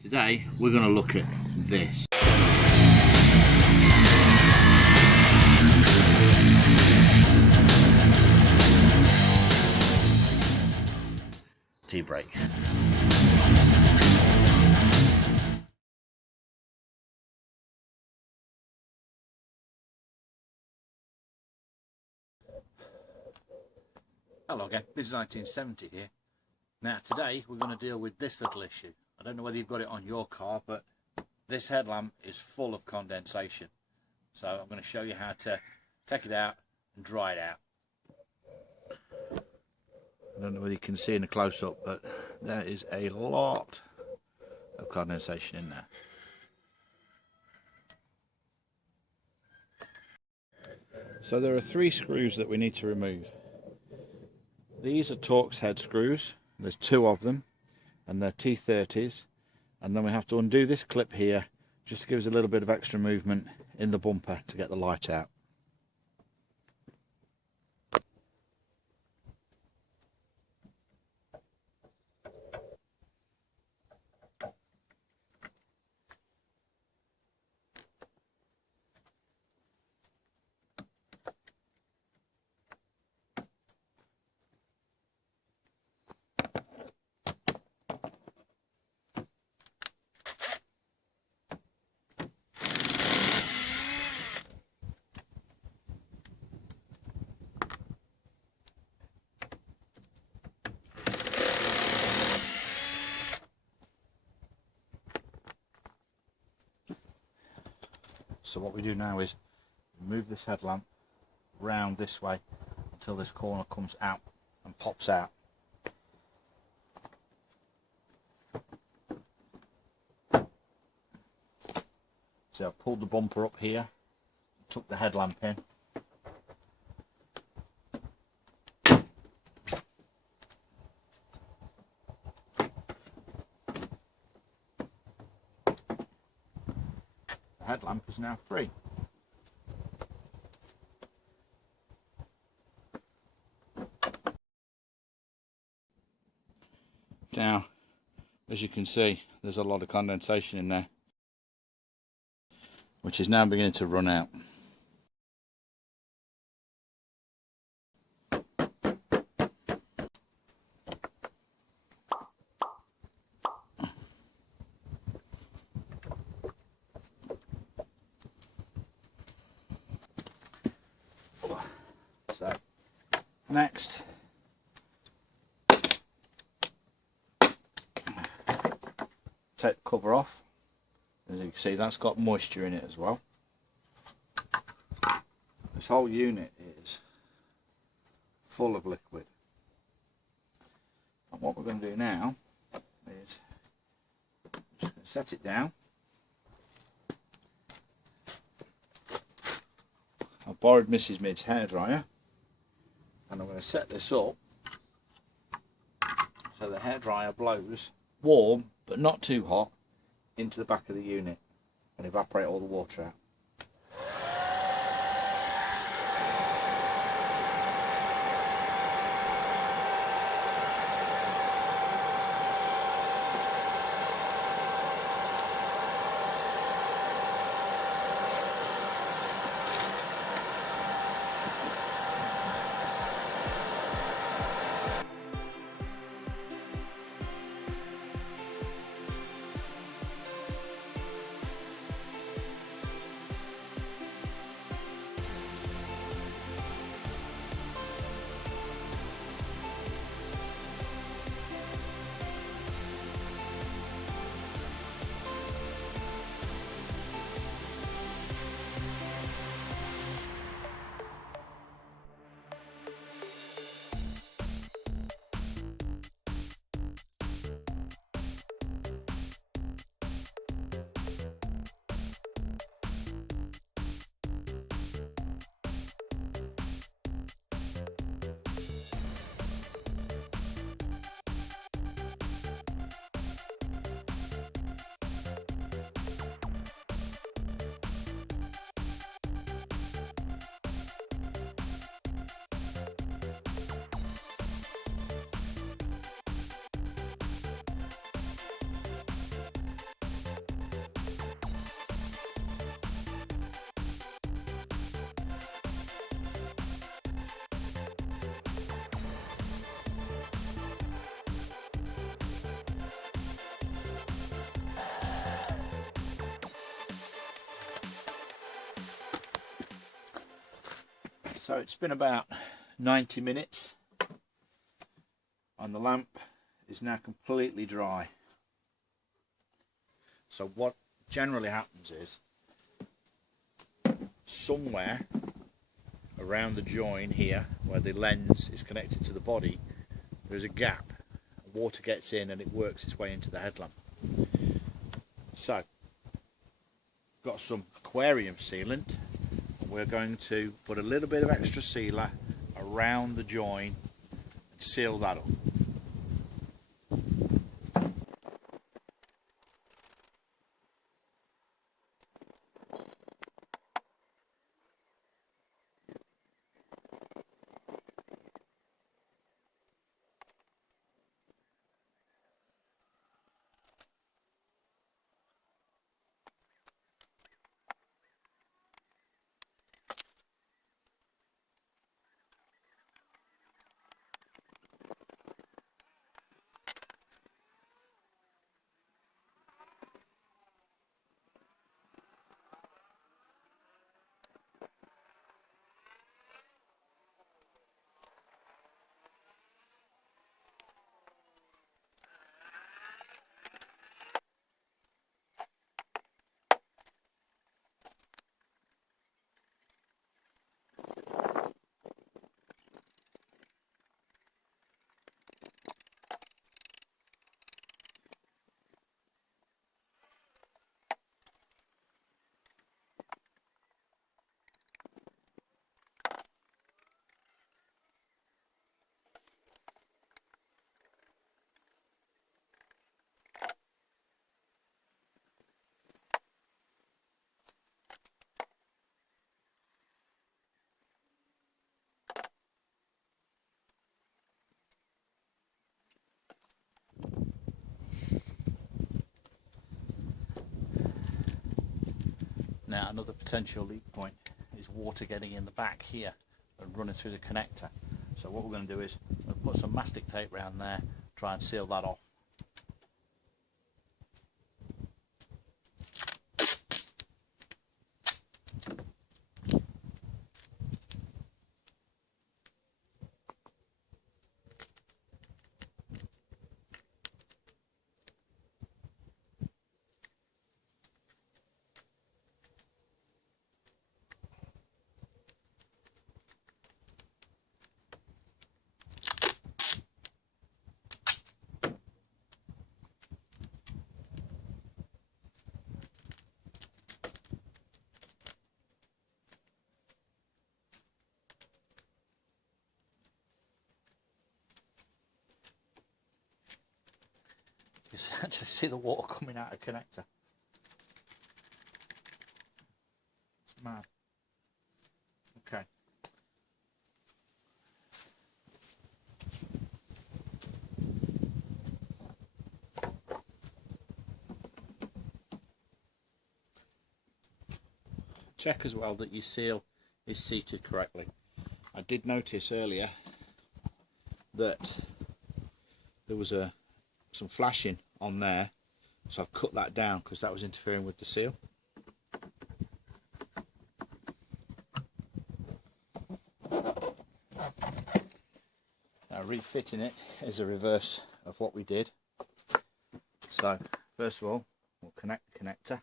Today we're going to look at this. T-brake. Hello again, this is 1970 here. Now today we're going to deal with this little issue. I don't know whether you've got it on your car, but this headlamp is full of condensation. So I'm going to show you how to take it out and dry it out. I don't know whether you can see in a close-up, but there is a lot of condensation in there. So there are 3 screws that we need to remove. These are Torx head screws. There's 2 of them, and they're T30s. And then we have to undo this clip here just to give us a little bit of extra movement in the bumper to get the light out. So what we do now is move this headlamp round this way until this corner comes out and pops out. So I've pulled the bumper up here, took the headlamp in. The headlamp is now free. Now, as you can see, there's a lot of condensation in there, which is now beginning to run out. So, next, take the cover off. As you can see, that's got moisture in it as well. This whole unit is full of liquid. And what we're going to do now is just going to set it down. I borrowed Mrs. Mid's hairdryer, and I'm going to set this up so the hairdryer blows warm but not too hot into the back of the unit and evaporate all the water out. So it's been about 90 minutes and the lamp is now completely dry. So what generally happens is, somewhere around the join here where the lens is connected to the body, there's a gap. Water gets in and it works its way into the headlamp. So got some aquarium sealant. We're going to put a little bit of extra sealer around the join and seal that up. Now another potential leak point is water getting in the back here and running through the connector. So what we're going to do is we'll put some mastic tape around there, try and seal that off. You can actually see the water coming out of the connector. It's mad. Okay. Check as well that your seal is seated correctly. I did notice earlier that there was some flashing on there, so I've cut that down because that was interfering with the seal. Now refitting it is a reverse of what we did. So first of all, we'll connect the connector.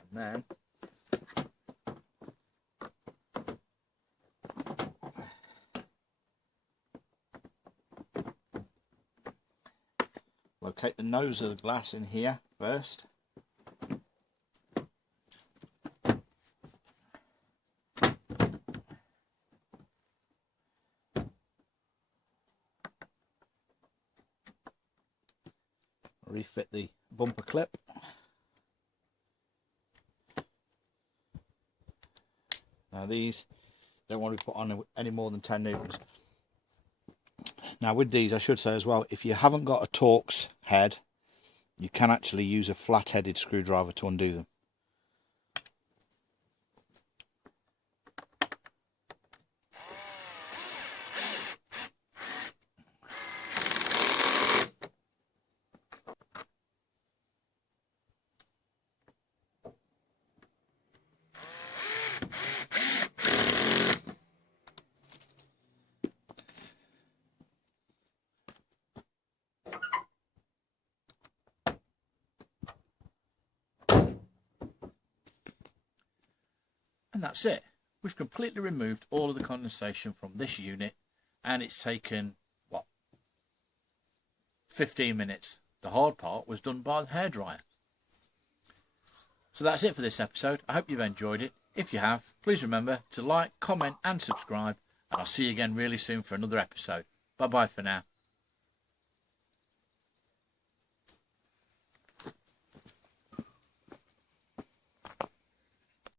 And then locate the nose of the glass in here first. Refit the bumper clip. Now these don't want to be put on any more than 10 newtons. Now with these, I should say as well, if you haven't got a Torx head, you can actually use a flat-headed screwdriver to undo them. And that's it. We've completely removed all of the condensation from this unit, and it's taken, what, 15 minutes. The hard part was done by the hairdryer. So that's it for this episode. I hope you've enjoyed it. If you have, please remember to like, comment and subscribe, and I'll see you again really soon for another episode. Bye bye for now.